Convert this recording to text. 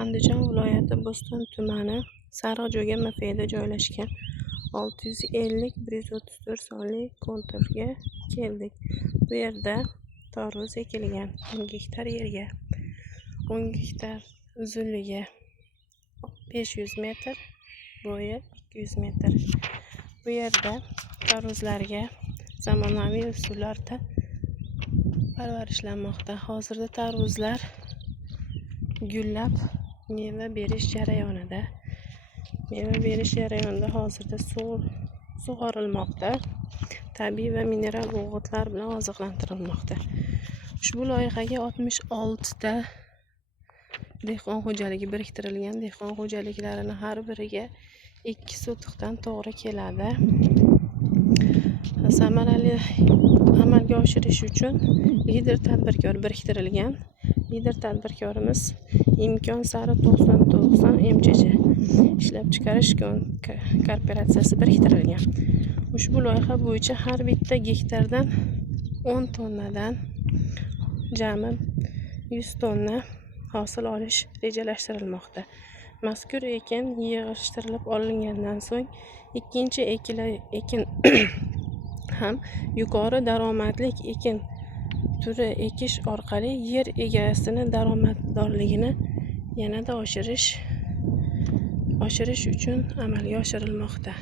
Andijon viloyati Bo'ston tumani Sariqjo'ga MFda joylashgan 650-134 sonli konturga keldik. Bu yerda tarvuz ekilgan. 10 gektar yerga 10 gektar uzunligi 500 metr, bo'yi 200 metr. Bu yerda tarvuzlarga zamonaviy usullarda parvarishlanmoqda. Hozirda tarvuzlar gullab meva berish jarayonida. Hozirda sug'orilmoqda. Tabiiy va mineral o'g'itlar bilan oziqlantirilmoqda. Ushbu loyihaga 66 ta dehqon xo'jaligi biriktirilgan. Dehqon xo'jaliklarining har biriga 2 sotixdan to'g'ri keladi. Samarali amalga oshirish uchun lider tadbirkor biriktirilgan. Lider tadbirkorimiz imkon sari 90 MCH ishlab chiqarish kooperatsiyasi biriktirilgan. Ushbu loyiha bo'yicha har bitta gektardan 10 tonnadan jami 100 tonna hosil olish rejalashtirilmoqda. Mazkur ekin yig'ishtirilib olingandan so'ng ikkinchi ekin ham yuqori daromadli ekin turi ekish orqali yer egasini daromadorligini yanada oshirish uchun amalga oshirilmoqda.